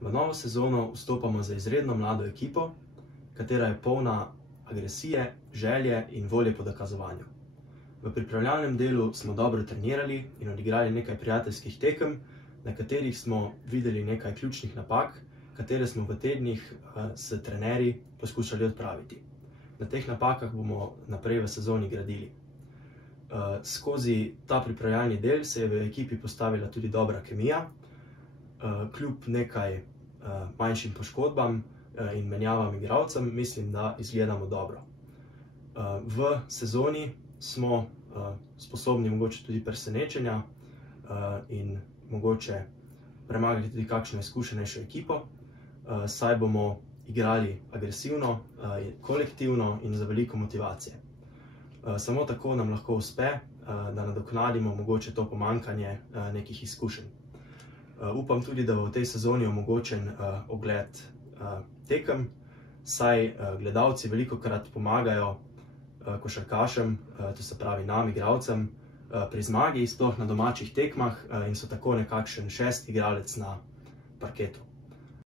V novo sezono vstopamo z izredno mlado ekipo, katera je polna agresije, želje in volje po dokazovanju. V pripravljalnem delu smo dobro trenirali in odigrali nekaj prijateljskih tekem, na katerih smo videli nekaj ključnih napak, katere smo v tednih s trenerji poskušali odpraviti. Na teh napakah bomo naprej v sezoni gradili. Skozi ta pripravljalni del se je v ekipi postavila tudi dobra kemija, kljub nekaj manjšim poškodbam in menjavam igralcem, mislim, da izgledamo dobro. V sezoni smo sposobni mogoče tudi presenečenja in mogoče premagati tudi kakšno izkušenejšo ekipo, saj bomo igrali agresivno, kolektivno in za veliko motivacije. Samo tako nam lahko uspe, da nadoknadimo mogoče to pomanjkanje nekih izkušenj. Upam tudi, da bo v tej sezoni omogočen ogled tekem, saj gledalci velikokrat pomagajo košarkašem, to se pravi nam, igralcem, pri zmagi, sploh na domačih tekmah, in so tako nekakšen šesti igralec na parketu.